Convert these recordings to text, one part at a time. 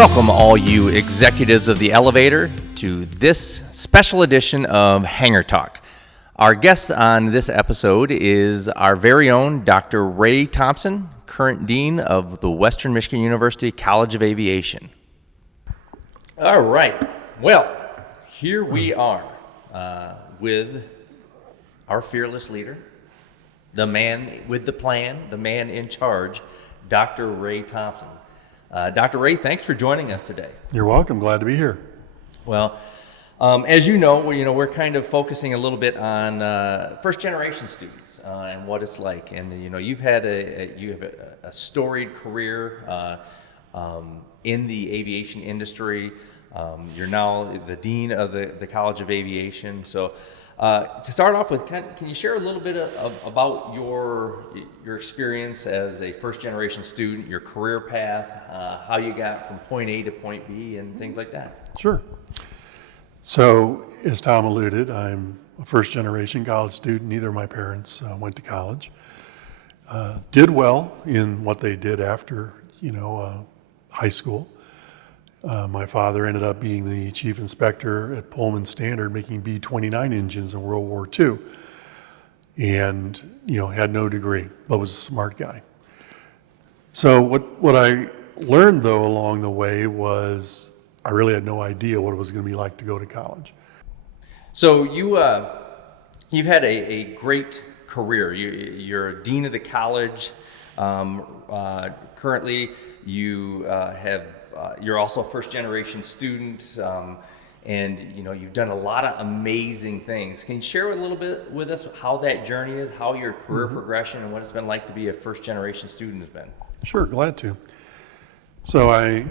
Welcome, all you executives of the elevator, to this special edition of Hangar Talk. Our guest on this episode is our very own Dr. Ray Thompson, current dean of the Western Michigan University College of Aviation. All right. Well, here we are with our fearless leader, the man with the plan, the man in charge, Dr. Ray Thompson. Dr. Ray, thanks for joining us today. You're welcome. Glad to be here. Well, as you know, we're kind of focusing a little bit on first-generation students and what it's like. And you've had a storied career in the aviation industry. You're now the dean of the College of Aviation. So, to start off with, can you share a little bit about your experience as a first-generation student, your career path, how you got from point A to point B, and things like that? Sure. So, as Tom alluded, I'm a first-generation college student. Neither of my parents went to college. Did well in what they did after, high school. My father ended up being the chief inspector at Pullman Standard, making B-29 engines in World War II. And, had no degree, but was a smart guy. So what I learned, though, along the way was I really had no idea what it was going to be like to go to college. So you've had a great career. You're a dean of the college. Currently, you're also a first-generation student, and you've done a lot of amazing things. Can you share a little bit with us how that journey is, how your career progression, and what it's been like to be a first-generation student has been? Sure, glad to. So I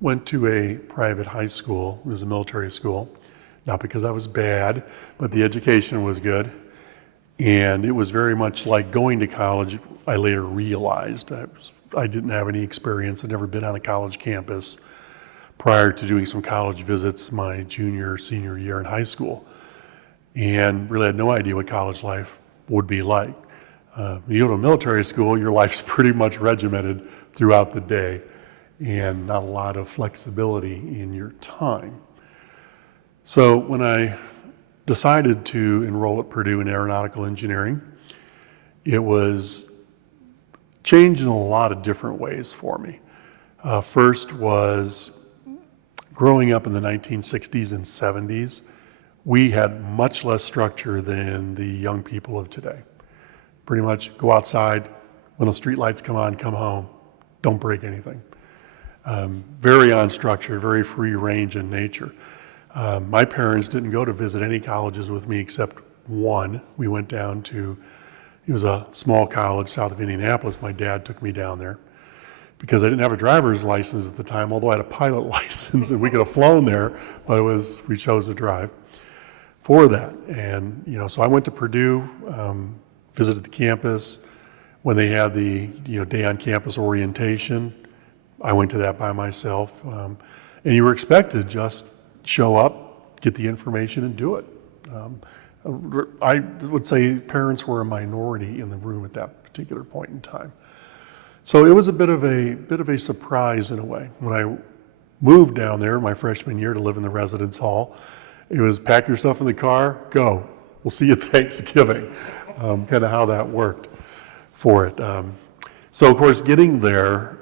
went to a private high school. It was a military school, not because I was bad, but the education was good. And it was very much like going to college. I later realized I didn't have any experience. I'd never been on a college campus prior to doing some college visits my senior year in high school, and really had no idea what college life would be like. You go to a military school, your life's pretty much regimented throughout the day and not a lot of flexibility in your time. So when I decided to enroll at Purdue in aeronautical engineering, it was changed in a lot of different ways for me. First was growing up in the 1960s and 70s, we had much less structure than the young people of today. Pretty much go outside, when the street lights come on, come home, don't break anything. Very unstructured, very free range in nature. My parents didn't go to visit any colleges with me except one. We went down to, it was a small college south of Indianapolis. My dad took me down there because I didn't have a driver's license at the time, although I had a pilot license and we could have flown there, but we chose to drive for that. And, so I went to Purdue, visited the campus. When they had the, day on campus orientation, I went to that by myself. And you were expected to just show up, get the information and do it. I would say parents were a minority in the room at that particular point in time. So it was a bit of a surprise in a way. When I moved down there my freshman year to live in the residence hall, it was pack your stuff in the car, go. We'll see you at Thanksgiving. Kind of how that worked for it. So of course, getting there,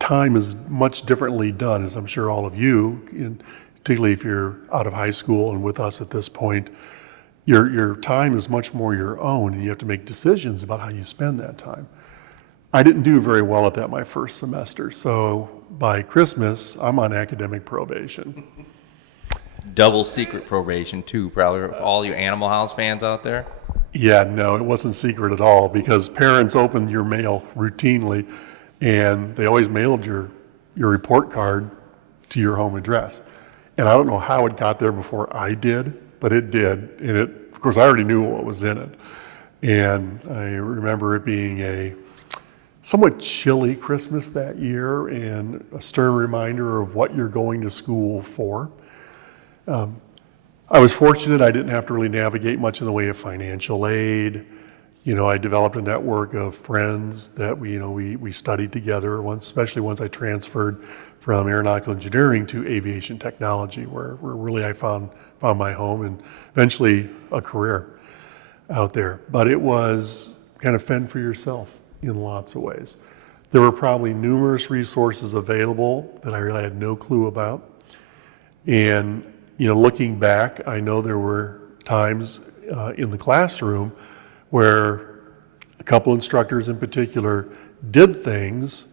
time is much differently done, as I'm sure all of you, particularly if you're out of high school and with us at this point, your time is much more your own, and you have to make decisions about how you spend that time. I didn't do very well at that my first semester, so by Christmas, I'm on academic probation. Double secret probation too, probably, for all you Animal House fans out there. Yeah, no, it wasn't secret at all, because parents opened your mail routinely, and they always mailed your report card to your home address. And I don't know how it got there before I did, but it did. And of course, I already knew what was in it. And I remember it being a somewhat chilly Christmas that year, and a stern reminder of what you're going to school for. I was fortunate I didn't have to really navigate much in the way of financial aid. I developed a network of friends that we studied together, especially once I transferred from aeronautical engineering to aviation technology, where really I found my home and eventually a career out there. But it was kind of fend for yourself in lots of ways. There were probably numerous resources available that I really had no clue about. And, looking back, I know there were times in the classroom where a couple instructors in particular did things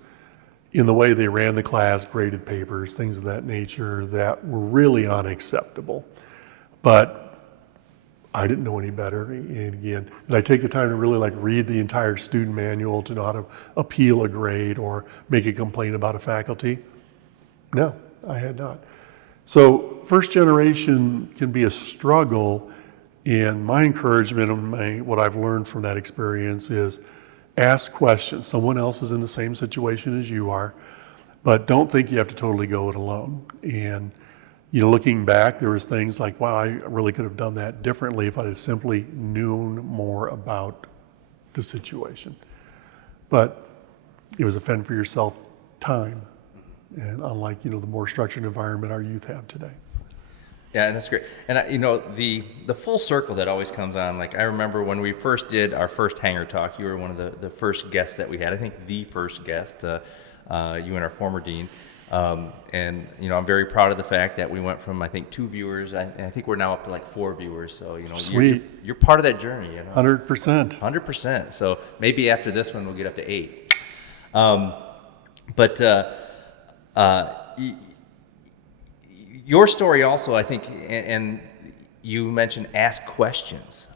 in the way they ran the class, graded papers, things of that nature that were really unacceptable. But I didn't know any better. And again, did I take the time to really read the entire student manual to know how to appeal a grade or make a complaint about a faculty? No, I had not. So first generation can be a struggle, and my encouragement and what I've learned from that experience is ask questions. Someone else is in the same situation as you are, but don't think you have to totally go it alone. And looking back, there was things like, wow, I really could have done that differently if I had simply known more about the situation. But it was a fend for yourself time, and unlike the more structured environment our youth have today. Yeah, and that's great. And the full circle that always comes on, I remember when we first did our first Hangar Talk, you were one of the first guests that we had. I think the first guest, you and our former dean. And I'm very proud of the fact that we went from, I think, 2 viewers, and I think we're now up to 4 viewers. So Sweet. You're part of that journey. 100%. 100%. So maybe after this one we'll get up to 8. Your story also, I think, and you mentioned ask questions.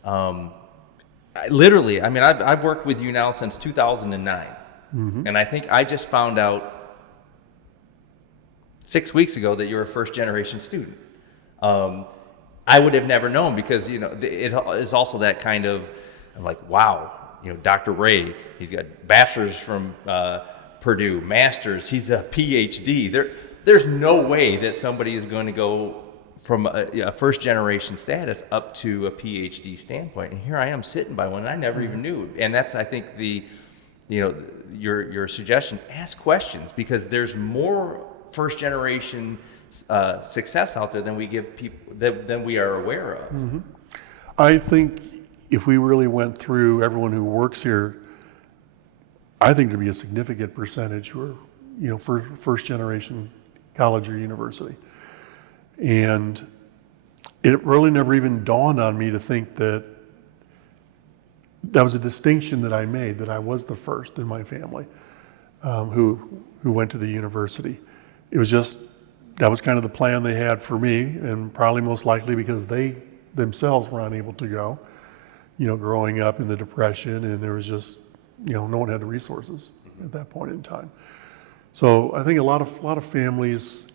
Literally, I've worked with you now since 2009, and I think I just found out 6 weeks ago that you're a first generation student. I would have never known because, it is also that kind of, I'm like, wow, Dr. Ray, he's got bachelor's from Purdue, master's, he's a PhD. There's no way that somebody is going to go from a first generation status up to a PhD standpoint. And here I am sitting by one, and I never even knew. And that's, I think, your suggestion, ask questions, because there's more first generation success out there than we give people than we are aware of. Mm-hmm. I think if we really went through everyone who works here, I think there'd be a significant percentage who are first generation college or university. And it really never even dawned on me to think that was a distinction that I made, that I was the first in my family who went to the university. It was just, that was kind of the plan they had for me, and probably most likely because they themselves were unable to go, growing up in the Depression, and there was just, no one had the resources at that point in time. So I think a lot of families,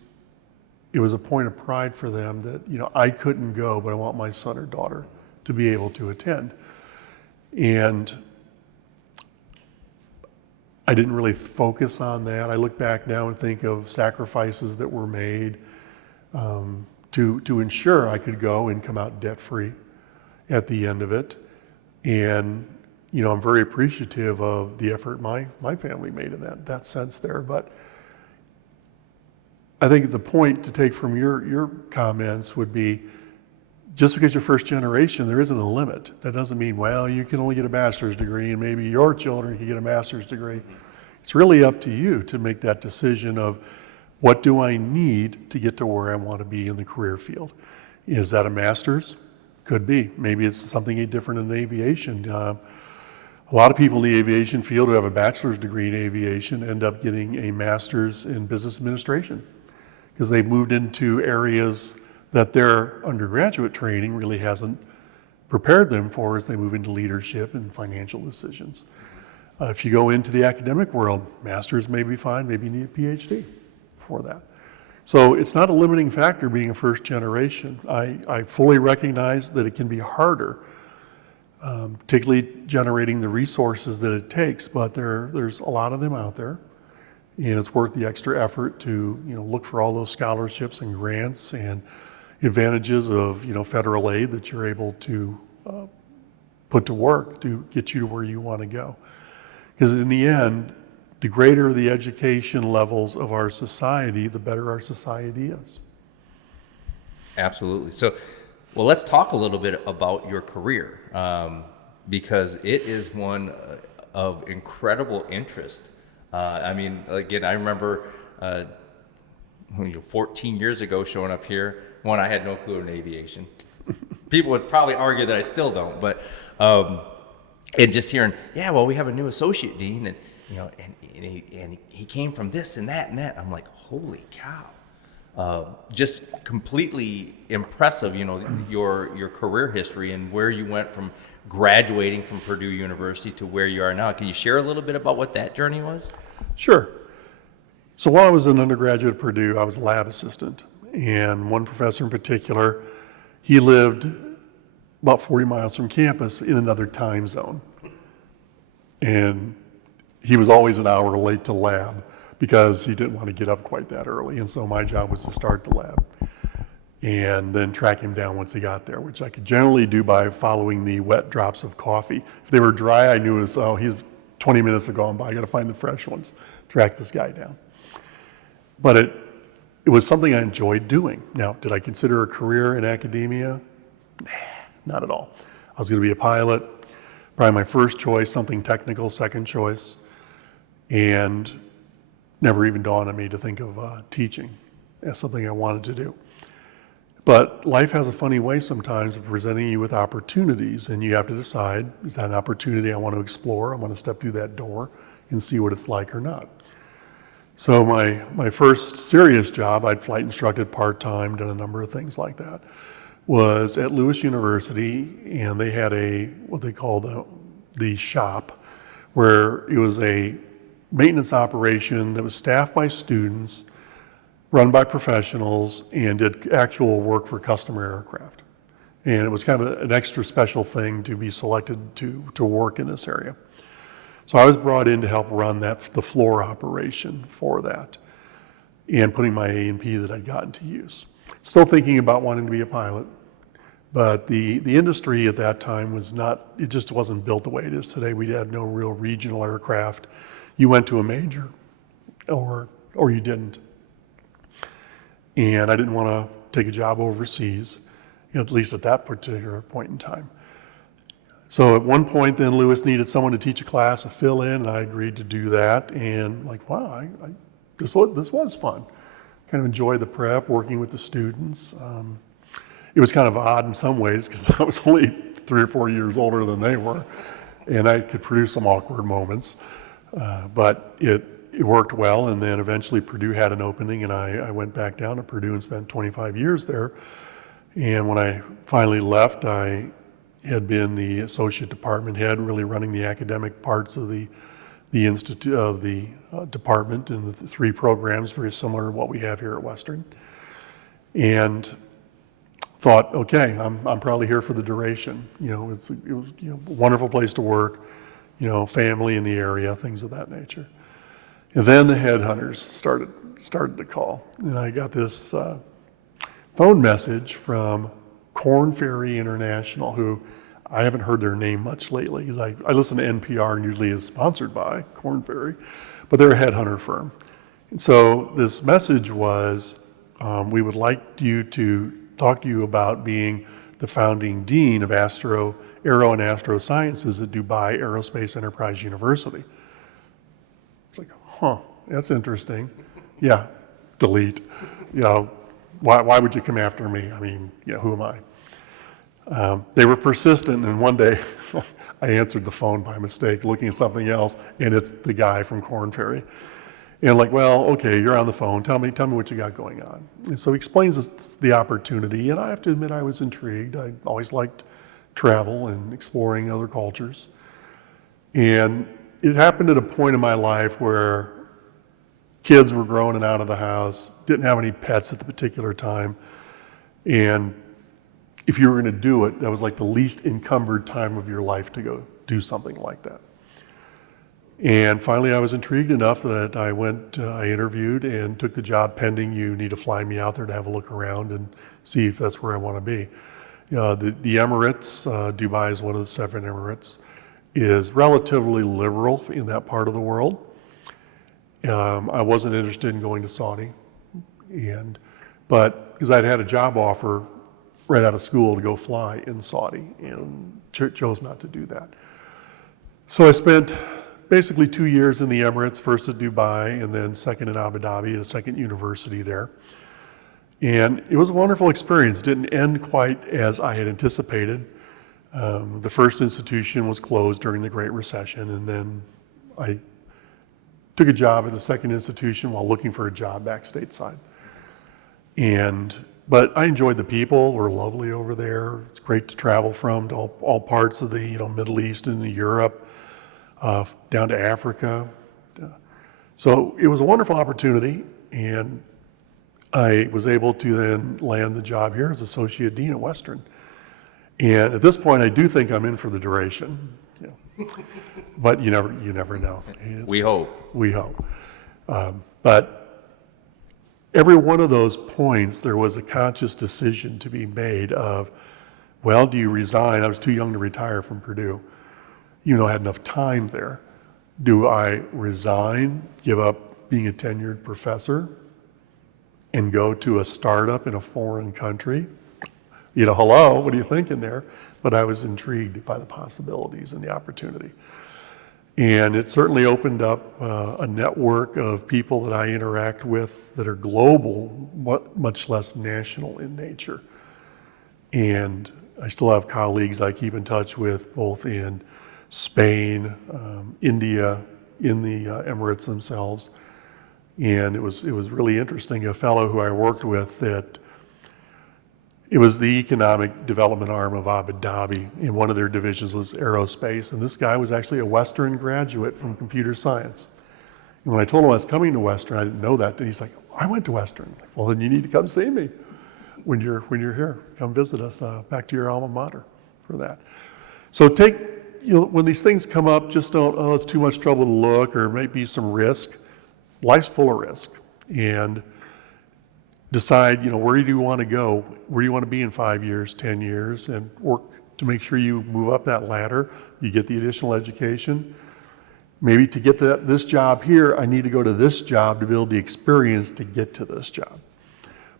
it was a point of pride for them that, I couldn't go, but I want my son or daughter to be able to attend. And I didn't really focus on that. I look back now and think of sacrifices that were made to ensure I could go and come out debt-free at the end of it. And I'm very appreciative of the effort my family made in that sense there. But I think the point to take from your comments would be, just because you're first generation, there isn't a limit. That doesn't mean, well, you can only get a bachelor's degree and maybe your children can get a master's degree. It's really up to you to make that decision of, what do I need to get to where I want to be in the career field? Is that a master's? Could be. Maybe it's something different in aviation. A lot of people in the aviation field who have a bachelor's degree in aviation end up getting a master's in business administration because they've moved into areas that their undergraduate training really hasn't prepared them for as they move into leadership and financial decisions. If you go into the academic world, master's may be fine, maybe you need a PhD for that. So it's not a limiting factor being a first generation. I fully recognize that it can be harder, particularly generating the resources that it takes, but there's a lot of them out there, and it's worth the extra effort to look for all those scholarships and grants and advantages of federal aid that you're able to put to work to get you to where you want to go. Because in the end, the greater the education levels of our society, the better our society is. Absolutely. So, well, let's talk a little bit about your career, because it is one of incredible interest. I mean, again, I remember 14 years ago showing up here when I had no clue in aviation. People would probably argue that I still don't, but and just hearing, yeah, well, we have a new associate dean, and and he came from this and that and that. I'm like, holy cow. Just completely impressive, your career history and where you went from graduating from Purdue University to where you are now. Can you share a little bit about what that journey was? Sure. So while I was an undergraduate at Purdue, I was a lab assistant. And one professor in particular, he lived about 40 miles from campus in another time zone. And he was always an hour late to lab because he didn't want to get up quite that early. And so my job was to start the lab and then track him down once he got there, which I could generally do by following the wet drops of coffee. If they were dry, I knew it was, oh, he's 20 minutes have gone by, I got to find the fresh ones, track this guy down. But it was something I enjoyed doing. Now, did I consider a career in academia? Nah, not at all. I was going to be a pilot, probably my first choice, something technical, second choice, and never even dawned on me to think of teaching as something I wanted to do. But life has a funny way sometimes of presenting you with opportunities, and you have to decide, is that an opportunity I want to explore? I want to step through that door and see what it's like or not. So my first serious job, I'd flight instructed part-time, done a number of things like that, was at Lewis University, and they had what they called the shop, where it was a maintenance operation that was staffed by students, run by professionals, and did actual work for customer aircraft. And it was kind of an extra special thing to be selected to work in this area. So I was brought in to help run the floor operation for that and putting my A&P that I'd gotten to use. Still thinking about wanting to be a pilot, but the industry at that time it just wasn't built the way it is today. We had no real regional aircraft. You went to a major or you didn't. And I didn't want to take a job overseas, at least at that particular point in time. So at one point then Lewis needed someone to teach a class, a fill-in, and I agreed to do that. And like, wow, this was fun. Kind of enjoyed the prep, working with the students. It was kind of odd in some ways because I was only 3 or 4 years older than they were, and I could produce some awkward moments. But it worked well, and then eventually Purdue had an opening, and I went back down to Purdue and spent 25 years there. And when I finally left, I had been the associate department head, really running the academic parts of the institute of the department and the 3 programs, very similar to what we have here at Western. And thought, okay, I'm probably here for the duration. It was a wonderful place to work, family in the area, things of that nature. And then the headhunters started to call, and I got this phone message from Korn Ferry International, who I haven't heard their name much lately because I listen to NPR and usually is sponsored by Korn Ferry, but they're a headhunter firm. And so this message was, we would like you to talk to you about being the founding dean of Aero and Astro Sciences at Dubai Aerospace Enterprise University. It's like, that's interesting. Yeah, delete. Why would you come after me? I mean, who am I? They were persistent, and one day I answered the phone by mistake, looking at something else, and it's the guy from Korn Ferry. And like, well, okay, you're on the phone. Tell me what you got going on. And so he explains the opportunity, and I have to admit I was intrigued. I always liked travel and exploring other cultures. And it happened at a point in my life where kids were growing and out of the house, didn't have any pets at the particular time, and if you were going to do it, that was like the least encumbered time of your life to go do something like that. And finally, I was intrigued enough that I interviewed and took the job pending you need to fly me out there to have a look around and see if that's where I want to be. The Emirates, Dubai is one of the 7 Emirates, is relatively liberal in that part of the world. I wasn't interested in going to Saudi, but because I'd had a job offer right out of school to go fly in Saudi, and chose not to do that. So I spent basically 2 years in the Emirates, first at Dubai and then second in Abu Dhabi at a second university there. And it was a wonderful experience. Didn't end quite as I had anticipated. The first institution was closed during the Great Recession, and then I took a job at the second institution while looking for a job back stateside. But I enjoyed the people, were lovely over there. It's great to travel from to all parts of the Middle East and Europe, down to Africa. So it was a wonderful opportunity, and I was able to then land the job here as Associate Dean at Western. And at this point, I do think I'm in for the duration. But you never know. We hope. We hope. But every one of those points, there was a conscious decision to be made of, well, do you resign? I was too young to retire from Purdue. I had enough time there. Do I resign, give up being a tenured professor, and go to a startup in a foreign country? Hello, what are you thinking there? But I was intrigued by the possibilities and the opportunity. And it certainly opened up a network of people that I interact with that are global, much less national in nature. And I still have colleagues I keep in touch with both in Spain, India, in the Emirates themselves. And it was really interesting. A fellow who I worked with it was the economic development arm of Abu Dhabi, and one of their divisions was aerospace. And this guy was actually a Western graduate from computer science. And when I told him I was coming to Western, I didn't know that. And he's like, I went to Western. I'm like, well, then you need to come see me when you're here. Come visit us back to your alma mater for that. So when these things come up, just don't, it's too much trouble to look, or it might be some risk. Life's full of risk. And decide, where do you want to go? Where do you want to be in 5 years, 10 years, and work to make sure you move up that ladder. You get the additional education. Maybe to get this job here, I need to go to this job to build the experience to get to this job.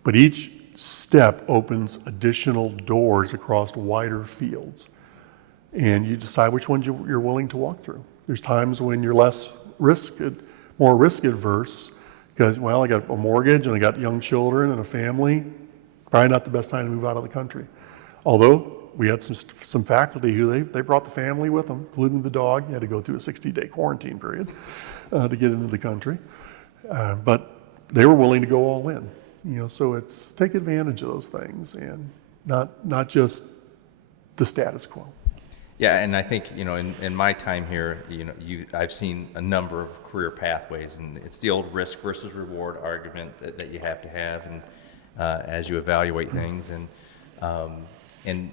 But each step opens additional doors across wider fields. And you decide which ones you're willing to walk through. There's times when you're more risk adverse, because, I got a mortgage and I got young children and a family. Probably not the best time to move out of the country. Although we had some faculty who they brought the family with them, including the dog. You had to go through a 60-day quarantine period to get into the country. But they were willing to go all in. So it's take advantage of those things and not just the status quo. Yeah, and I think, in my time here, I've seen a number of career pathways, and it's the old risk versus reward argument that you have to have, and as you evaluate things, and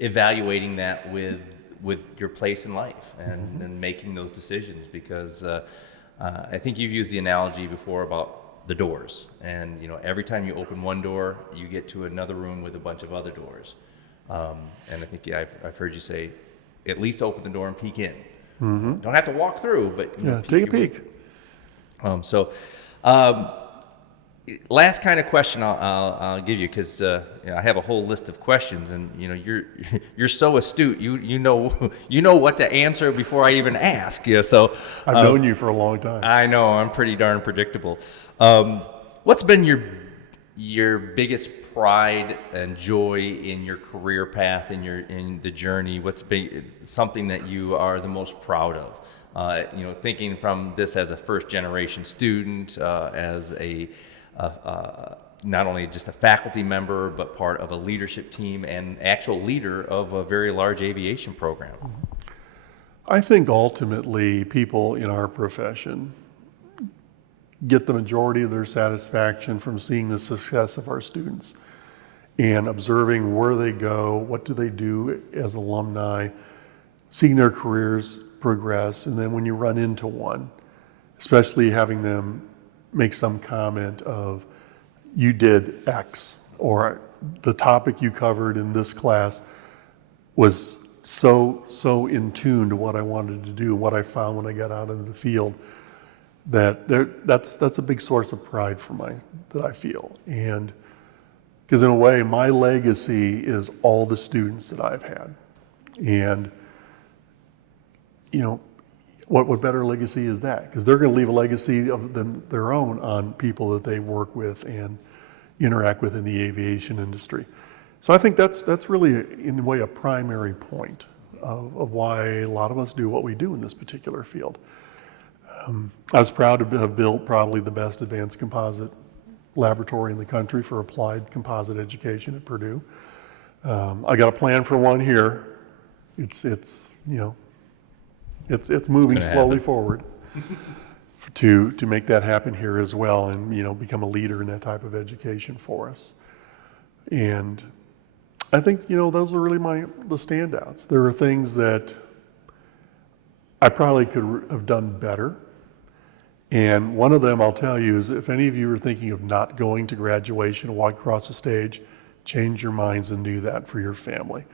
evaluating that with your place in life, and making those decisions, because I think you've used the analogy before about the doors, and every time you open one door, you get to another room with a bunch of other doors. And I think I've heard you say, at least open the door and peek in. Mm-hmm. Don't have to walk through, but take a peek. Last kind of question I'll give you, because I have a whole list of questions, and you're so astute. You know what to answer before I even ask. So I've known you for a long time. I know, I'm pretty darn predictable. What's been your biggest pride and joy in your career path, in the journey? What's been something that you are the most proud of? Thinking from this as a first generation student, as a not only just a faculty member, but part of a leadership team and actual leader of a very large aviation program. I think ultimately people in our profession get the majority of their satisfaction from seeing the success of our students and observing where they go, what do they do as alumni, seeing their careers progress. And then when you run into one, especially having them make some comment of, you did X, or the topic you covered in this class was so in tune to what I wanted to do, what I found when I got out into the field. that's a big source of pride that I feel. And because in a way, my legacy is all the students that I've had. And, what better legacy is that? Because they're going to leave a legacy of their own on people that they work with and interact with in the aviation industry. So I think that's really, in a way, a primary point of why a lot of us do what we do in this particular field. I was proud to have built probably the best advanced composite laboratory in the country for applied composite education at Purdue. I got a plan for one here. It's moving slowly forward to make that happen here as well, and become a leader in that type of education for us. And I think those are really the standouts. There are things that I probably could have done better. And one of them, I'll tell you, is if any of you are thinking of not going to graduation, walk across the stage, change your minds and do that for your family.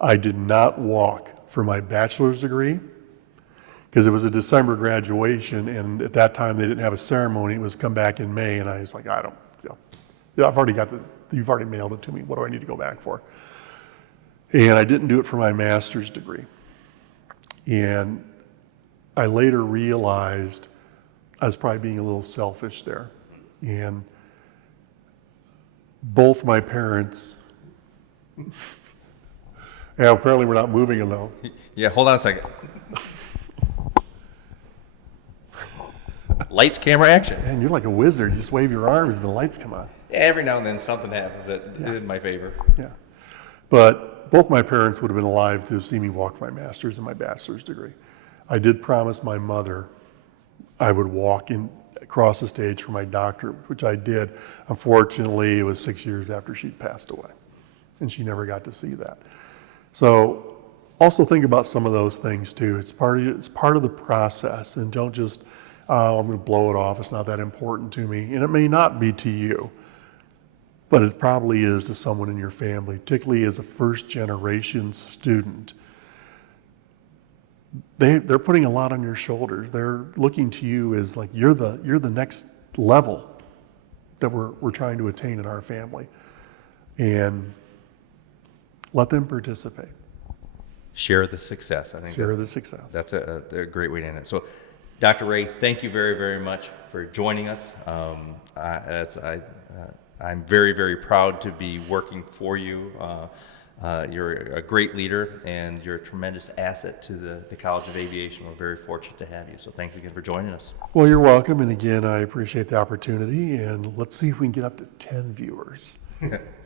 I did not walk for my bachelor's degree because it was a December graduation, and at that time they didn't have a ceremony. It was come back in May, and I was like, you've already mailed it to me. What do I need to go back for? And I didn't do it for my master's degree. And I later realized I was probably being a little selfish there. And both my parents, apparently we're not moving enough. Yeah, hold on a second. Lights, camera, action. Man, you're like a wizard. You just wave your arms and the lights come on. Yeah, every now and then something happens that is in my favor. Yeah. But both my parents would have been alive to see me walk my master's and my bachelor's degree. I did promise my mother I would walk across the stage for my doctorate, which I did. Unfortunately, it was 6 years after she'd passed away, and she never got to see that. So also think about some of those things too. It's part of the process, and don't just, I'm going to blow it off. It's not that important to me, and it may not be to you, but it probably is to someone in your family, particularly as a first-generation student. They're putting a lot on your shoulders. They're looking to you as like you're the next level that we're trying to attain in our family, and let them participate. Share the success. I think share the success. That's a great way to end it. So, Dr. Ray, thank you very, very much for joining us. I'm very, very proud to be working for you. You're a great leader, and you're a tremendous asset to the College of Aviation. We're very fortunate to have you. So thanks again for joining us. Well, you're welcome. And again, I appreciate the opportunity. And let's see if we can get up to 10 viewers.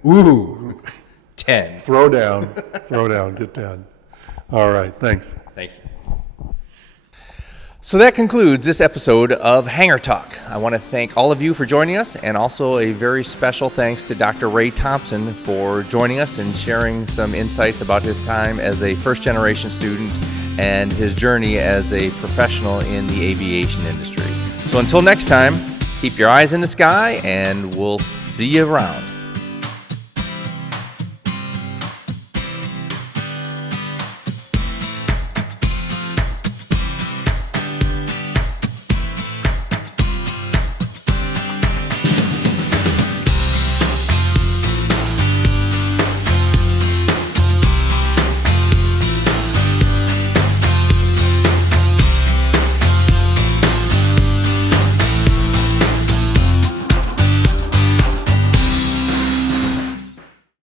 Ooh, 10. Throw down, get 10. All right, thanks. Thanks. So that concludes this episode of Hangar Talk. I want to thank all of you for joining us, and also a very special thanks to Dr. Ray Thompson for joining us and sharing some insights about his time as a first-generation student and his journey as a professional in the aviation industry. So until next time, keep your eyes in the sky, and we'll see you around.